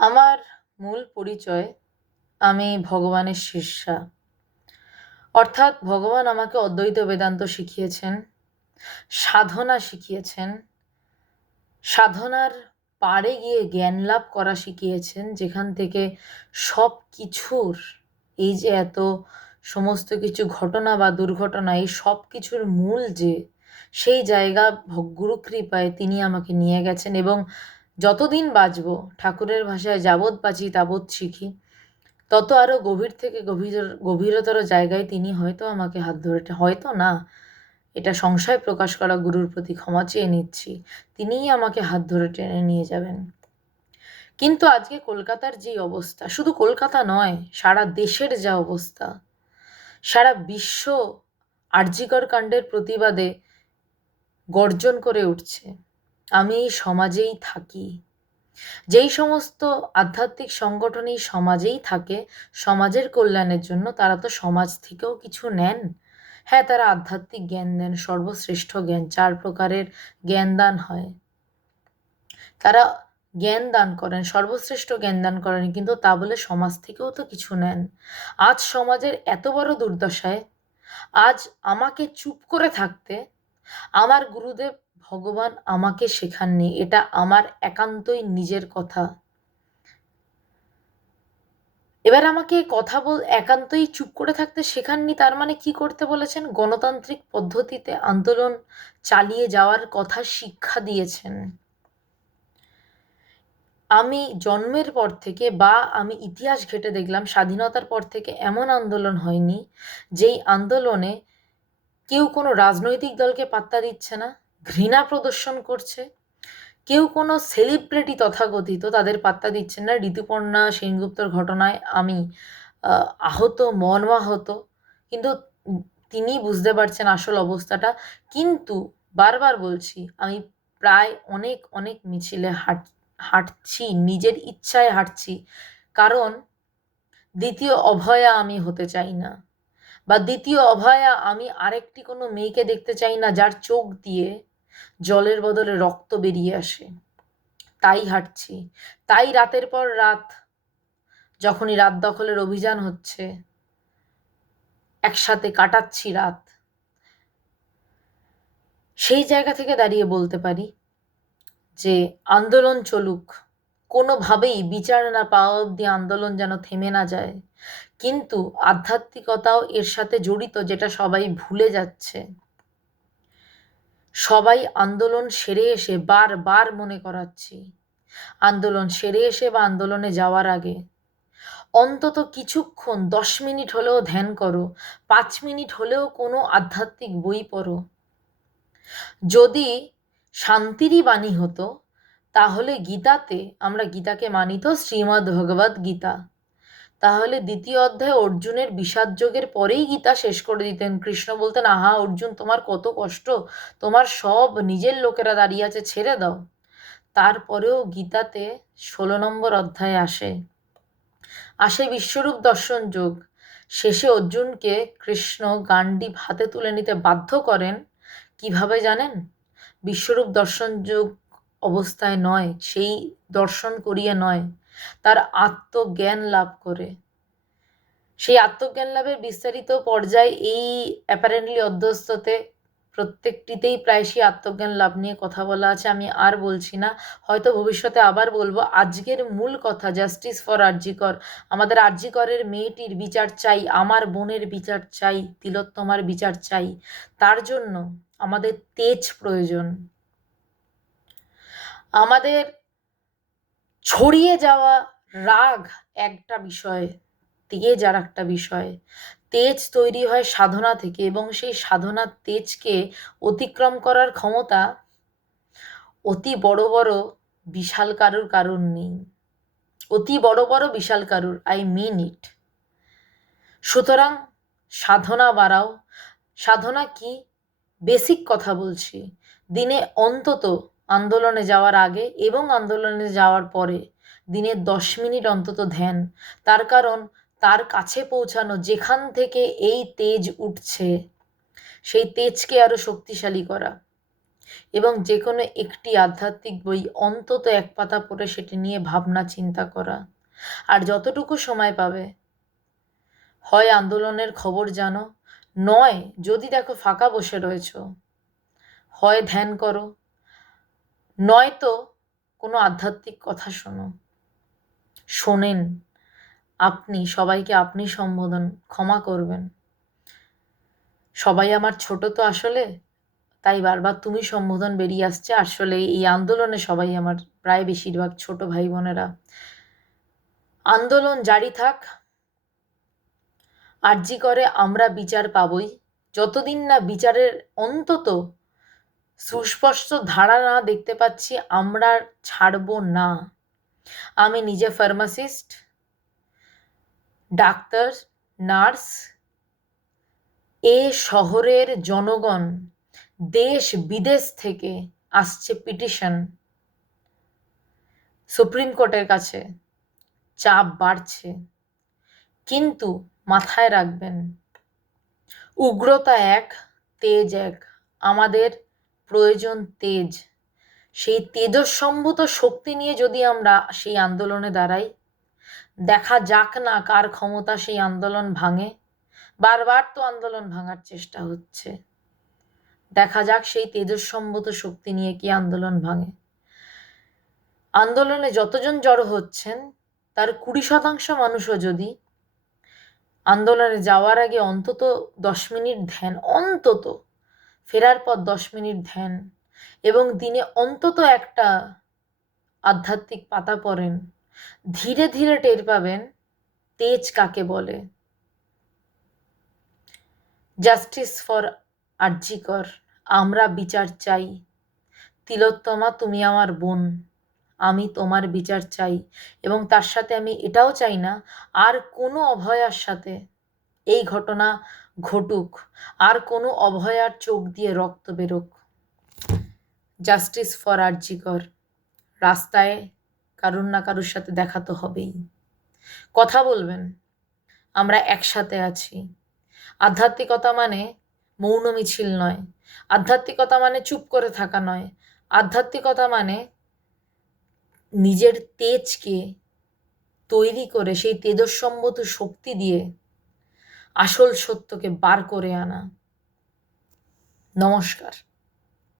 আমার মূল পরিচয়, আমি ভগবানের শিষ্যা। অর্থাৎ ভগবান আমাকে অদ্বৈত বেদান্ত শিখিয়েছেন, সাধনা শিখিয়েছেন, সাধনার পাড়ে গিয়ে জ্ঞান লাভ করা শিখিয়েছেন, যেখান থেকে সব কিছুর, এই যে এত সমস্ত কিছু ঘটনা বা দুর্ঘটনা, এই সব কিছুর মূল যে সেই জায়গা গুরু কৃপায় তিনি আমাকে নিয়ে গেছেন। এবং যতদিন বাঁচবো, ঠাকুরের ভাষায় যাবৎ বাঁচি তাবৎ শিখি, তত আরো গভীর থেকে গভীরতর জায়গায় তিনি হয়তো আমাকে হাত ধরে, হয়তো না, এটা সংশয় প্রকাশ করা গুরুর প্রতি ক্ষমা চেয়ে নিচ্ছি, তিনিই আমাকে হাত ধরে টেনে নিয়ে যাবেন। কিন্তু আজকে কলকাতার যে অবস্থা, শুধু কলকাতা নয়, সারা দেশের যা অবস্থা, সারা বিশ্ব আরজিকর কাণ্ডের প্রতিবাদে গর্জন করে উঠছে। আমি এই সমাজেই থাকি, যেই সমস্ত আধ্যাত্মিক সংগঠন এই সমাজেই থাকে সমাজের কল্যাণের জন্য, তারা তো সমাজ থেকেও কিছু নেন। হ্যাঁ, তারা আধ্যাত্মিক জ্ঞান দেন, সর্বশ্রেষ্ঠ জ্ঞান, 4 প্রকারের জ্ঞান দান হয়, তারা জ্ঞান দান করেন, সর্বশ্রেষ্ঠ জ্ঞান দান করেন, কিন্তু তা বলে সমাজ থেকেও তো কিছু নেন। আজ সমাজের এত বড় দুর্দশায় আজ আমাকে চুপ করে থাকতে আমার গুরুদেব ভগবান আমাকে শেখাননি, এটা আমার একান্তই নিজের কথা। এবার আমাকে একান্তই চুপ করে থাকতে শেখাননি, তার মানে কি করতে বলেছেন? গণতান্ত্রিক পদ্ধতিতে আন্দোলন চালিয়ে যাওয়ার কথা শিক্ষা দিয়েছেন। আমি জন্মের পর থেকে, বা আমি ইতিহাস ঘেঁটে দেখলাম, স্বাধীনতার পর থেকে এমন আন্দোলন হয়নি যেই আন্দোলনে কেউ কোনো রাজনৈতিক দলকে পাত্তা দিচ্ছে না, ঘৃণা প্রদর্শন করছে, কেউ কোনো সেলিব্রিটি তথাকথিত তাদের পাত্তা দিচ্ছেন না। ঋতুপর্ণা সেনগুপ্তর ঘটনায় আমি আহত, মর্মাহত, কিন্তু তিনি বুঝতে পারছেন আসল অবস্থাটা। কিন্তু বারবার বলছি, আমি প্রায় অনেক অনেক মিছিলে হাঁটছি, নিজের ইচ্ছায় হাঁটছি, কারণ দ্বিতীয় অভয়া আমি হতে চাই না, বা দ্বিতীয় অভয়া আমি আরেকটি কোনো মেয়েকে দেখতে চাই না যার চোখ দিয়ে জলের বদলে রক্ত বেরিয়ে আসে। তাই হাঁটছি, তাই রাতের পর রাত, যখনই রাত দখলের অভিযান হচ্ছে, একসাথে কাটাচ্ছি রাত। সেই জায়গা থেকে দাঁড়িয়ে বলতে পারি যে আন্দোলন চলুক, কোনোভাবেই বিচার না পাওয়া অবধি আন্দোলন যেন থেমে না যায়। কিন্তু আধ্যাত্মিকতাও এর সাথে জড়িত, যেটা সবাই ভুলে যাচ্ছে। সবাই আন্দোলন সেরে এসে, বারবার মনে করাচ্ছি, আন্দোলন সেরে এসে বা আন্দোলনে যাওয়ার আগে অন্তত কিছুক্ষণ 10 মিনিট হলেও ধ্যান করো, 5 মিনিট হলেও কোনো আধ্যাত্মিক বই পড়ো। যদি শান্তিরই বাণী হতো, তাহলে গীতাতে, আমরা গীতাকে মানি তো শ্রীমদ্ ভগবদ গীতা, তাহলে দ্বিতীয় অধ্যায়ে অর্জুনের বিষাদ যোগের পরেই গীতা শেষ করে দিতেন। কৃষ্ণ বলতেন, আহা অর্জুন, তোমার কত কষ্ট, তোমার সব নিজের লোকেরা দাঁড়িয়ে আছে, ছেড়ে দাও। তারপরেও গীতাতে 16 নম্বর অধ্যায়ে আসে বিশ্বরূপ দর্শন যোগ। শেষে অর্জুনকে কৃষ্ণ গান্ডীব হাতে তুলে নিতে বাধ্য করেন। কিভাবে জানেন? বিশ্বরূপ দর্শন যোগ অবস্থায় নয়, সেই দর্শন করিয়ে নয়, তার আত্মজ্ঞান লাভ করে। সেই আত্মজ্ঞান লাভের বিস্তারিত পর্যায় এই অ্যাপারেন্টলি অধ্যস্ততে প্রত্যেকটিতেই প্রায় সেই আত্মজ্ঞান লাভ নিয়ে কথা বলা আছে, আমি আর বলছি না, হয়তো ভবিষ্যতে আবার বলবো। আজকের মূল কথা, জাস্টিস ফর আরজিকর। আমাদের আরজিকরের মেয়েটির বিচার চাই, আমার বোনের বিচার চাই, তিলোত্তমার বিচার চাই। তার জন্য আমাদের তেজ প্রয়োজন। আমাদের ছড়িয়ে যাওয়া রাগ একটা বিষয়, তেজ আর একটা বিষয়। তেজ তৈরি হয় সাধনা থেকে, এবং সেই সাধনার তেজকে অতিক্রম করার ক্ষমতা অতি বড় বড় বিশাল কারুর নেই, অতি বড় বড় বিশাল কারুর, আই মিন ইট। সুতরাং সাধনা বাড়াও। সাধনা কি? বেসিক কথা বলছি, দিনে অন্তত আন্দোলনে যাওয়ার আগে এবং আন্দোলনে যাওয়ার পরে দিনে 10 মিনিট অন্তত ধ্যান। তার কারণ, তার কাছে পৌঁছানো, যেখান থেকে এই তেজ উঠছে, সেই তেজকে আরো শক্তিশালী করা। এবং যে কোনো একটি আধ্যাত্মিক বই অন্তত এক পাতা পড়ে সেটি নিয়ে ভাবনা চিন্তা করা। আর যতটুকু সময় পাবে হয় আন্দোলনের খবর জানো, নয় যদি দেখো ফাঁকা বসে রয়েছো হয় ধ্যান করো, নয়তো কোনো আধ্যাত্মিক কথা শোনো। শোনেন, আপনি সবাইকে আপনি সম্বোধন, ক্ষমা করবেন। সবাই আমার ছোট তো আসলে, তাই বারবার তুমি সম্বোধন বেরিয়ে আসছে। আসলে এই আন্দোলনে সবাই আমার প্রায় বেশিরভাগ ছোট ভাই বোনেরা। আন্দোলন জারি থাক, আরজি করে আমরা বিচার পাবই। যতদিন না বিচারের অন্তত সুস্পষ্ট ধারা না দেখতে পাচ্ছি, আমরা ছাড়বো না। আমি নিজে ফার্মাসিস্ট, ডাক্তার, নার্স। এ শহরের জনগণ দেশ বিদেশ থেকে আসছে পিটিশন সুপ্রিম কোর্টের কাছে, চাপ বাড়ছে। কিন্তু মাথায় রাখবেন, উগ্রতা এক, তেজ এক। আমাদের প্রয়োজন তেজ। সেই তেজস্বম্ভূত শক্তি নিয়ে যদি আমরা সেই আন্দোলনে দাঁড়াই, দেখা যাক না কার ক্ষমতা সেই আন্দোলন ভাঙে। বারবার তো আন্দোলন ভাঙার চেষ্টা হচ্ছে, দেখা যাক সেই তেজস্বম্ভূত শক্তি নিয়ে কি আন্দোলন ভাঙে। আন্দোলনে যতজন জড়ো হচ্ছেন তার 20% মানুষও যদি আন্দোলনে যাওয়ার আগে অন্তত 10 মিনিট ধ্যান, অন্তত ফেরার পর 10 মিনিট ধ্যান, এবং দিনে অন্তত একটা আধ্যাত্মিক পাতা পড়েন, ধীরে ধীরে টের পাবেন তেজ কাকে বলে। জাস্টিস ফর আরজি কর, আমরা বিচার চাই। তিলোত্তমা, তুমি আমার বোন, আমি তোমার বিচার চাই। এবং তার সাথে আমি এটাও চাই না আর কোনো অভয়ার সাথে এই ঘটনা ঘটুক, আর কোনো অভয়ার চোখ দিয়ে রক্ত বেরোক। জাস্টিস ফর আরজি কর। রাস্তায় কারুর না কারুর সাথে দেখা তো হবেই, কথা বলবেন, আমরা একসাথে আছি। আধ্যাত্মিকতা মানে মৌন মিছিল নয়, আধ্যাত্মিকতা মানে চুপ করে থাকা নয়, আধ্যাত্মিকতা মানে নিজের তেজকে তৈরি করে সেই তেজস্বম্ভূত শক্তি দিয়ে আসল সত্যকে বার করে আনা। নমস্কার।